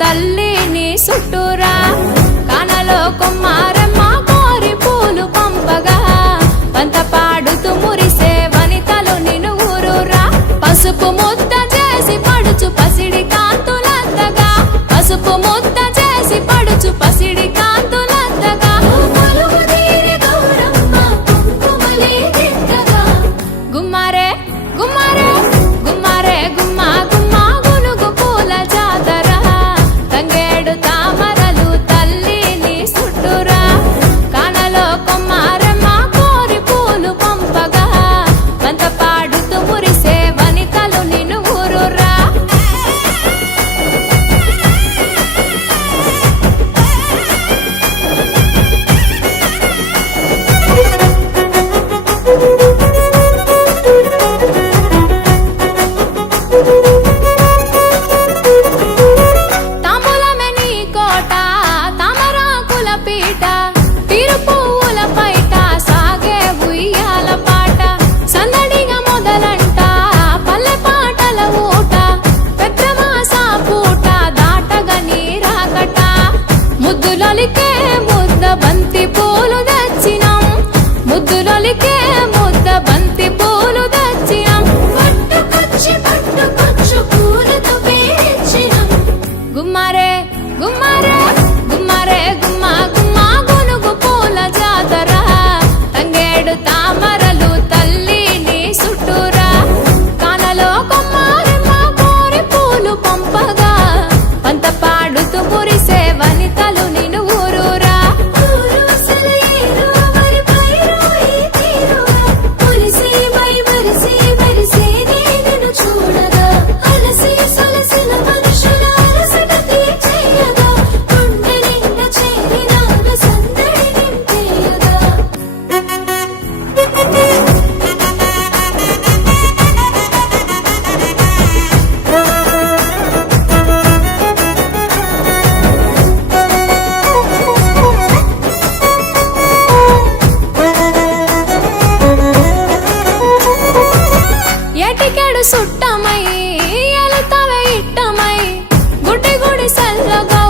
తల్లిని సుట్టురా కానలో కొమ్మారమ్మ కోరి పూలు పంపగా పంత పాడుతూ మురిసే వనితలు నిన్ను ఊరురా పసుపు ముద్ద చేసి పడుచు పసిడి కాంతులంతగా పసుపు ముద్ద చేసి పడుచు పసిడి కాంతులంతగా గుమ్మారే గుమ్మారే గుమ్మారే గుమ్మా గుమ్మా గునుగు పూల జాతర తంగేడు తామరలు తల్లిని సుట్టురా కానలో కొమ్మారమ్మ కోరి పూలు పంపగా పంత పాడుతూ మురిసే వనితలు నిన్ను ఊరురా తాంబూలమే నీ కోట తామరాకుల పీట తిరుపువ్వుల పైట సాగే ఉయ్యాల పాట సందడిగా మొదలంట పల్లె పాటల ఊట పెద్రమాస పూట దాటగా నీరాకట ముద్దులొలికే ముద్ద బంతి పూలు తెచ్చినాం ముద్దులొలికే ముద్ద బంతి పూలు తెచ్చినాం పట్టుకొచ్చు పూలతో పేర్చినాం గుమ్మారే గుమ్మారే గుమ్మారే గుమ్మా గుమ్మా గునుగు పూల జాతర తంగేడు తామరలు తల్లిని సుట్టురా కానలో కొమ్మారమ్మ కోరి పూలు పంపగా పంత పాడుతూ మురిసే వనితలు నిన్ను ఊరురా చూడగా అలసి సొలసిన మనుషుల అలసట తీర్చేయగా గుండె నిండా చేరినాగ సందడి నింపేయగా ఎటికెడు సుట్టమై ఎలుతవే ఇట్టమై గుడి గుడి సల్లగా